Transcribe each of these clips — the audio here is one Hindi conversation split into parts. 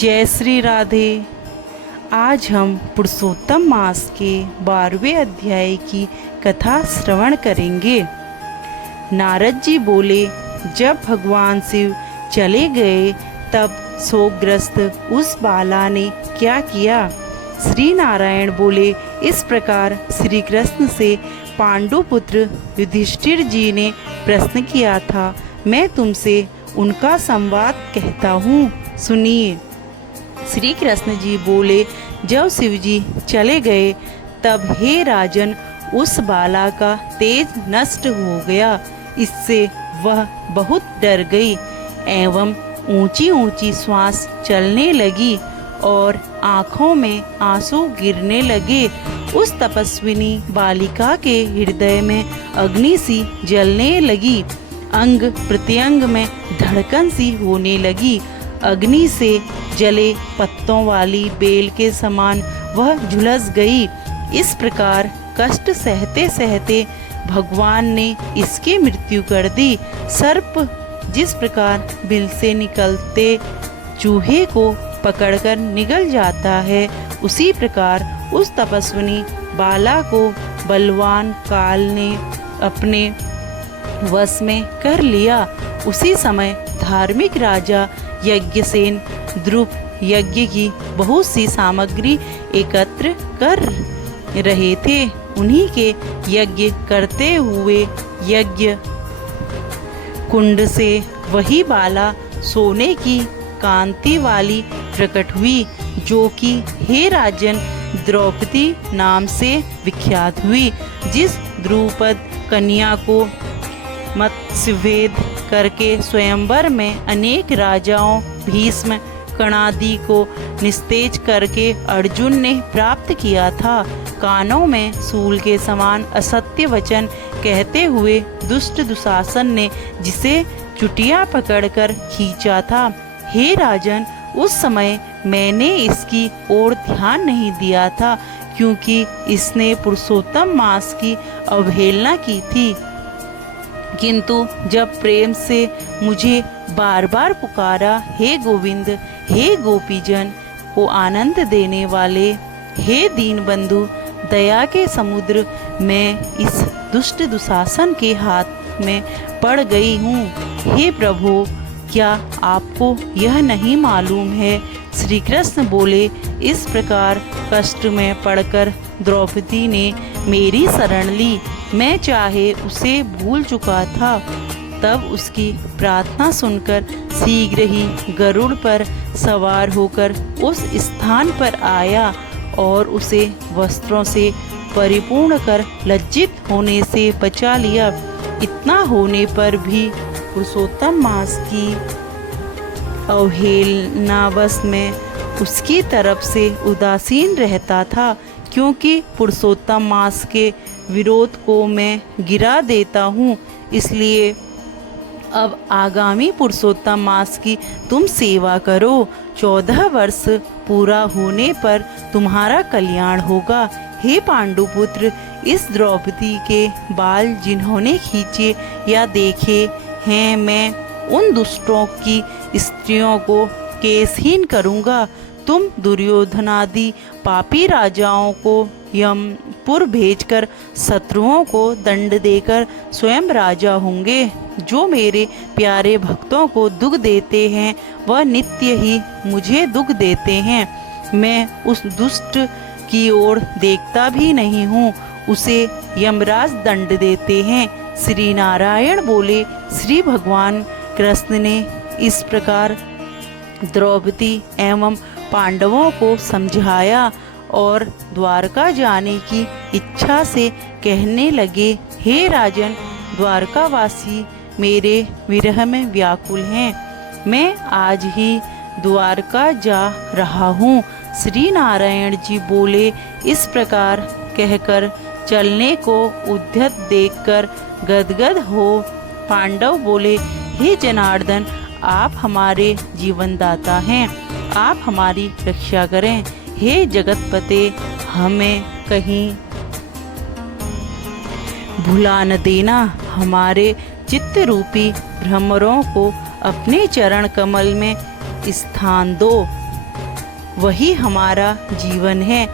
जय श्री राधे। आज हम पुरुषोत्तम मास के 12वें अध्याय की कथा श्रवण करेंगे। नारद जी बोले, जब भगवान शिव चले गए तब शोकग्रस्त उस बाला ने क्या किया। श्री नारायण बोले, इस प्रकार श्री कृष्ण से पांडुपुत्र युधिष्ठिर जी ने प्रश्न किया था। मैं तुमसे उनका संवाद कहता हूँ, सुनिए। श्री कृष्ण जी बोले, जब शिव जी चले गए तब हे राजन, उस बाला का तेज नष्ट हो गया। इससे वह बहुत डर गई एवं ऊंची ऊंची श्वास चलने लगी और आँखों में आंसू गिरने लगे। उस तपस्विनी बालिका के हृदय में अग्नि सी जलने लगी। अंग प्रत्यंग में धड़कन सी होने लगी। अग्नि से जले पत्तों वाली बेल के समान वह झुलस गई। इस प्रकार कष्ट सहते सहते भगवान ने इसकी मृत्यु कर दी। सर्प जिस प्रकार बिल से निकलते चूहे को पकड़कर निगल जाता है, उसी प्रकार उस तपस्विनी बाला को बलवान काल ने अपने वश में कर लिया। उसी समय धार्मिक राजा यज्ञसेन ध्रुव यज्ञ की बहुत सी सामग्री एकत्र कर रहे थे। उन्हीं के यज्ञ करते हुए यज्ञ कुंड से वही बाला सोने की कांति वाली प्रकट हुई, जो कि हे राजन द्रौपदी नाम से विख्यात हुई। जिस द्रुपद कन्या को मत्स्यवेद करके स्वयंवर में अनेक राजाओं भीष्म कणादि को निस्तेज करके अर्जुन ने प्राप्त किया था। कानों में सूल के समान असत्य वचन कहते हुए दुष्ट दुशासन ने जिसे चुटिया पकड़कर खींचा था। हे राजन, उस समय मैंने इसकी ओर ध्यान नहीं दिया था, क्योंकि इसने पुरुषोत्तम मास की अवहेलना की थी। किंतु जब प्रेम से मुझे बार बार पुकारा, हे गोविंद, हे गोपीजन को आनंद देने वाले, हे दीन बंधु, दया के समुद्र, मैं इस दुष्ट दुशासन के हाथ में पड़ गई हूँ। हे प्रभु, क्या आपको यह नहीं मालूम है? श्री कृष्ण बोले, इस प्रकार कष्ट में पड़कर द्रौपदी ने मेरी शरण ली। मैं चाहे उसे भूल चुका था, तब उसकी प्रार्थना सुनकर शीघ्र ही गरुड़ पर सवार होकर उस स्थान पर आया और उसे वस्त्रों से परिपूर्ण कर लज्जित होने से बचा लिया। इतना होने पर भी पुरुषोत्तम मास की अवहेलनावश में उसकी तरफ से उदासीन रहता था, क्योंकि पुरुषोत्तम मास के विरोध को मैं गिरा देता हूँ। इसलिए अब आगामी पुरुषोत्तम मास की तुम सेवा करो। 14 वर्ष पूरा होने पर तुम्हारा कल्याण होगा। हे पांडुपुत्र, इस द्रौपदी के बाल जिन्होंने खींचे या देखे हैं, मैं उन दुष्टों की स्त्रियों को केशहीन करूँगा। तुम दुर्योधनादि पापी राजाओं को यमपुर भेजकर शत्रुओं को दंड देकर स्वयं राजा होंगे। जो मेरे प्यारे भक्तों को दुख देते हैं, वह नित्य ही मुझे दुख देते हैं। मैं उस दुष्ट की ओर देखता भी नहीं हूँ, उसे यमराज दंड देते हैं। श्री नारायण बोले, श्री भगवान कृष्ण ने इस प्रकार द्रौपदी एवं पांडवों को समझाया और द्वारका जाने की इच्छा से कहने लगे, हे राजन, द्वारकावासी मेरे विरह में व्याकुल हैं। मैं आज ही द्वारका जा रहा हूँ। श्री नारायण जी बोले, इस प्रकार कहकर चलने को उद्यत देखकर गदगद हो पांडव बोले, हे जनार्दन, आप हमारे जीवनदाता हैं, आप हमारी रक्षा करें। हे जगतपते, हमें कहीं भुला न देना। हमारे चित्त रूपी भ्रमरों को अपने चरण कमल में स्थान दो। वही हमारा जीवन है,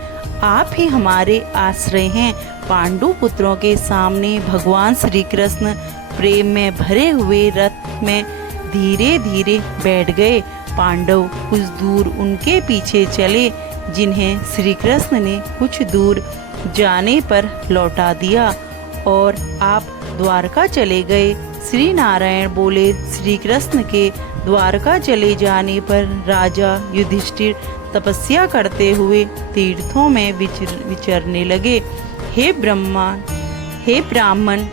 आप ही हमारे आश्रय हैं। पांडु पुत्रों के सामने भगवान श्री कृष्ण प्रेम में भरे हुए रथ में धीरे धीरे बैठ गए। पांडव कुछ दूर उनके पीछे चले, जिन्हें श्री कृष्ण ने कुछ दूर जाने पर लौटा दिया और आप द्वारका चले गए। श्री नारायण बोले, श्री कृष्ण के द्वारका चले जाने पर राजा युधिष्ठिर तपस्या करते हुए तीर्थों में विचरने लगे। हे ब्राह्मण,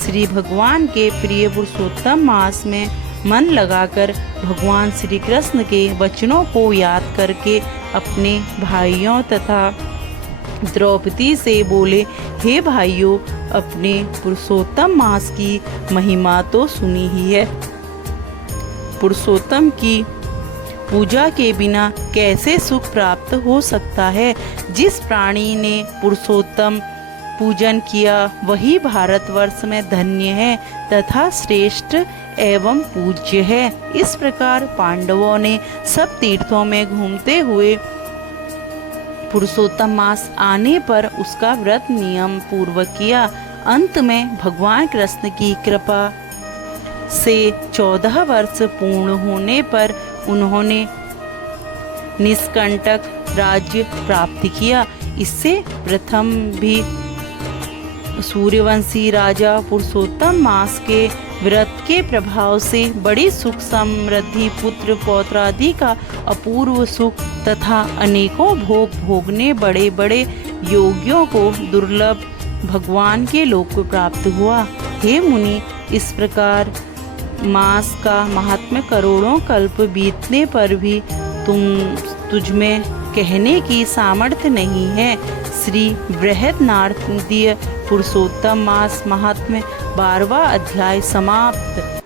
श्री भगवान के प्रिय पुरुषोत्तम मास में मन लगाकर भगवान श्री कृष्ण के वचनों को याद करके अपने भाइयों तथा द्रौपदी से बोले, हे भाइयों, अपने पुरुषोत्तम मास की महिमा तो सुनी ही है। पुरुषोत्तम की पूजा के बिना कैसे सुख प्राप्त हो सकता है। जिस प्राणी ने पुरुषोत्तम पूजन किया वही भारतवर्ष में धन्य है तथा श्रेष्ठ एवं पूज्य है। इस प्रकार पांडवों ने सब तीर्थों में घूमते हुए पुरुषोत्तम मास आने पर उसका व्रत नियम पूर्वक किया। अंत में भगवान कृष्ण की कृपा से 14 वर्ष पूर्ण होने पर उन्होंने निष्कंटक राज्य प्राप्त किया। इससे प्रथम भी सूर्यवंशी राजा पुरुषोत्तम मास के व्रत के प्रभाव से बड़ी सुख समृद्धि, पुत्र पौत्रादि का अपूर्व सुख तथा अनेकों भोग भोगने बड़े बड़े योगियों को दुर्लभ भगवान के लोक को प्राप्त हुआ। हे मुनि, इस प्रकार मास का महात्म्य करोड़ों कल्प बीतने पर भी तुझमें कहने की सामर्थ्य नहीं है। श्री बृहन्नारदीय पुरुषोत्तम मास महात्म्य 12वां अध्याय समाप्त।